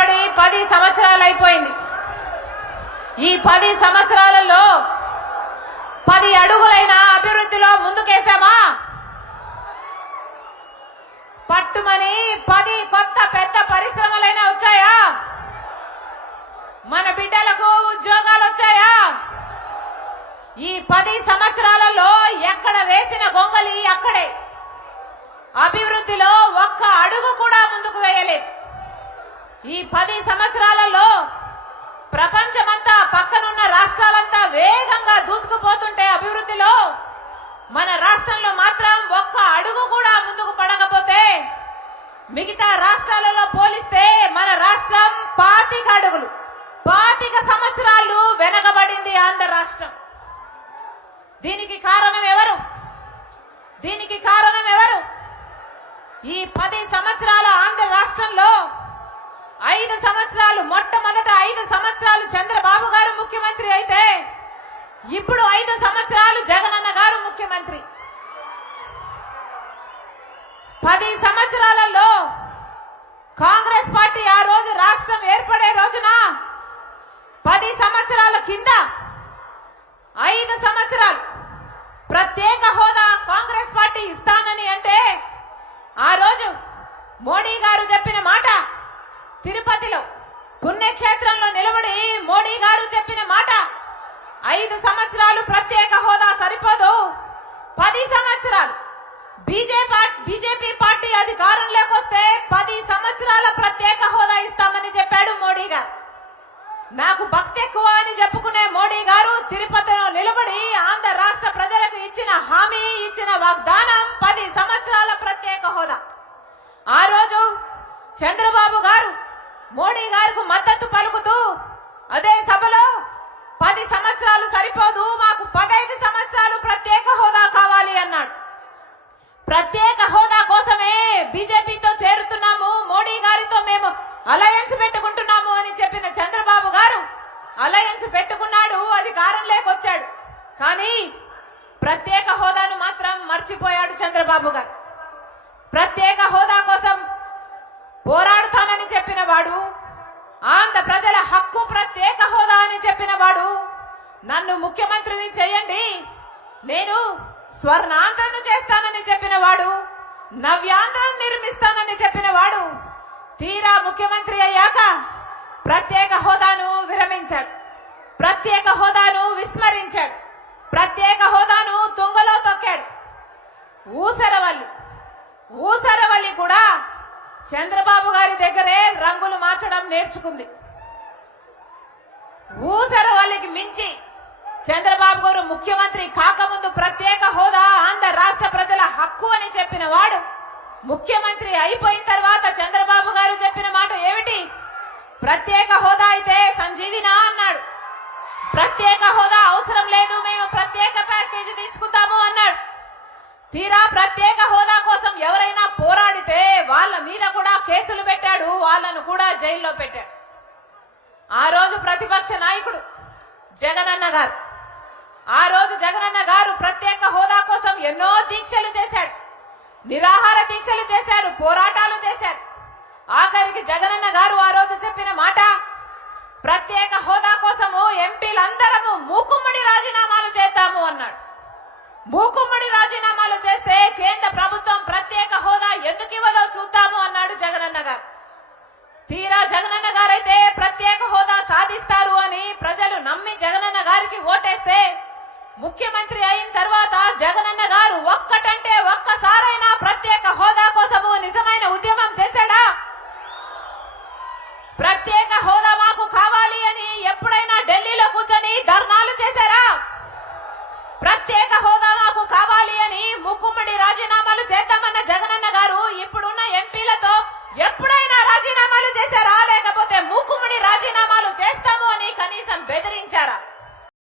ఏర్పడి 10 సంవత్సరాలు అయిపోయింది. ఈ 10 సంవత్సరాలలో 10 అడుగులైన అభివృద్ధిలో ముందుకేసామా? పట్టుమని 10 కొత్త పెద్ద పరిశ్రమలైనా వచ్చాయా? మన బిడ్డలకు ఉద్యోగాలు వచ్చాయా? ఈ 10 సంవత్సరాలలో ఎక్కడ వేసిన గొంగలి అక్కడే. అభివృద్ధిలో ఒక్క అడుగు కూడా ముందుకు వేయలేదు. ఈ 10 సంవత్సరాలలో ప్రపంచమంతా పక్కనున్న రాష్ట్రాలంతా వేగంగా దూసుకుపోతుంటే అభివృద్ధిలో మన రాష్ట్రంలో మాత్రం ఒక్క అడుగు కూడా ముందుకు పడకపోతే మిగతా రాష్ట్రాలలో పోలిస్తే మన రాష్ట్రం 25 అడుగులు 25 సంవత్సరాలు వెనకబడింది ఆంధ్ర రాష్ట్రం. దీనికి కారణం ఎవరు? దీనికి కారణం ఎవరు? ఈ 10 సంవత్సరాల ఆంధ్ర రాష్ట్రంలో 5 సంవత్సరాలు మొట్టమొదట 5 సంవత్సరాలు చంద్రబాబు గారు ముఖ్యమంత్రి అయితే ఇప్పుడు 5 సంవత్సరాలు జగనన్న గారు ముఖ్యమంత్రి. 10 సంవత్సరాలలో కాంగ్రెస్ పార్టీ ఆ రోజు రాష్ట్రం ఏర్పడే రోజున 10 సంవత్సరాల కింద 5 సంవత్సరాలు ప్రత్యేక హోదా కాంగ్రెస్ పార్టీ ఇస్తానని అంటే ఆ రోజు మోడీ గారు చెప్పిన మాట, తిరుపతిలో పుణ్యక్షేత్రంలో నిలబడి మోడీ గారు చెప్పిన మాట 5 సంవత్సరాలు ప్రత్యేక హోదా సరిపోదు, 10 సంవత్సరాలు బీజేపీ పార్టీ అధికారంలోకి వస్తే 10 సంవత్సరాల ప్రత్యేక హోదా ఇస్తామని చెప్పాడు మోడీ గారు. నాకు భక్తి ఎక్కువ అని చెప్పుకునే మోడీ గారు తిరుపతిలో నిలబడి ఆంధ్ర రాష్ట్ర ప్రజలకు ఇచ్చిన హామీ, ఇచ్చిన వాగ్దానం 10 సంవత్సరాల ప్రత్యేక హోదా. ఆ రోజు చంద్రబాబు గారు మోడీ గారికి మద్దతు పలుకుతూ అదే సభలో 10 సంవత్సరాలు సరిపోదు, మాకు 15 సంవత్సరాలు ప్రత్యేక హోదా కావాలి అన్నాడు. ప్రత్యేక హోదా కోసమే బీజేపీతో చేరుతున్నాము, మోడీ గారితో మేము అలయన్స్ పెట్టుకుంటున్నాము అని చెప్పిన చంద్రబాబు గారు అలయన్స్ పెట్టుకున్నాడు, అధికారంలోకి వచ్చాడు. కానీ ప్రత్యేక హోదాను మాత్రం మర్చిపోయాడు చంద్రబాబు గారు. ప్రత్యేక హోదా కోసం పోరాడుతానని చెప్పిన వాడు, ఆంధ్ర ప్రజల హక్కు ప్రత్యేక హోదా అని చెప్పిన వాడు, నన్ను ముఖ్యమంత్రిని చేయండి, నేను స్వర్ణాంధ్రను చేస్తానని చెప్పిన వాడు, నవ్యాంధ్రను నిర్మిస్తానని చెప్పిన వాడు తీరా ముఖ్యమంత్రి అయ్యాక ప్రత్యేక హోదాను విరమించాడు, ప్రత్యేక హోదాను విస్మరించాడు, ప్రత్యేక హోదాను తుంగలో తొక్కాడు. ఊసరవల్లి కూడా చంద్రబాబు గారి దగ్గరే రంగులు మార్చడం నేర్చుకుంది. ఊసరవల్లికి మించి చంద్రబాబు గారు ముఖ్యమంత్రి కాకముందు ప్రత్యేక హోదా ఆంధ్ర రాష్ట్ర ప్రజల హక్కు అని చెప్పిన వాడు ముఖ్యమంత్రి అయిపోయిన తర్వాత చంద్రబాబు గారు చెప్పిన మాట ఏమిటి? ప్రత్యేక హోదా అయితే సంజీవినా అన్నాడు. ప్రత్యేక హోదా అవసరం లేదు, మేము ప్రత్యేక ప్యాకేజీ తీసుకుంటాము అన్నాడు. తీరా ప్రత్యేక హోదా కోసం ఎవరైనా పోరాడితే వాళ్ళ మీద కూడా కేసులు పెట్టాడు, వాళ్ళను కూడా జైల్లో పెట్టాడు. ఆ రోజు ప్రతిపక్ష నాయకుడు జగనన్న గారు, ఆ రోజు జగనన్న గారు ప్రత్యేక హోదా కోసం ఎన్నో దీక్షలు చేశాడు, నిరాహార దీక్షలు చేశారు, పోరాటాలు చేశారు. ఆఖరికి జగనన్న గారు ఆ రోజు చెప్పిన మాట, ప్రత్యేక హోదా కోసము ఎంపీలందరము మూకుమ్మడి రాజీనామాలు చేద్దాము అన్నాడు. మూకుమ్మడి రాజీనామాలు చేసి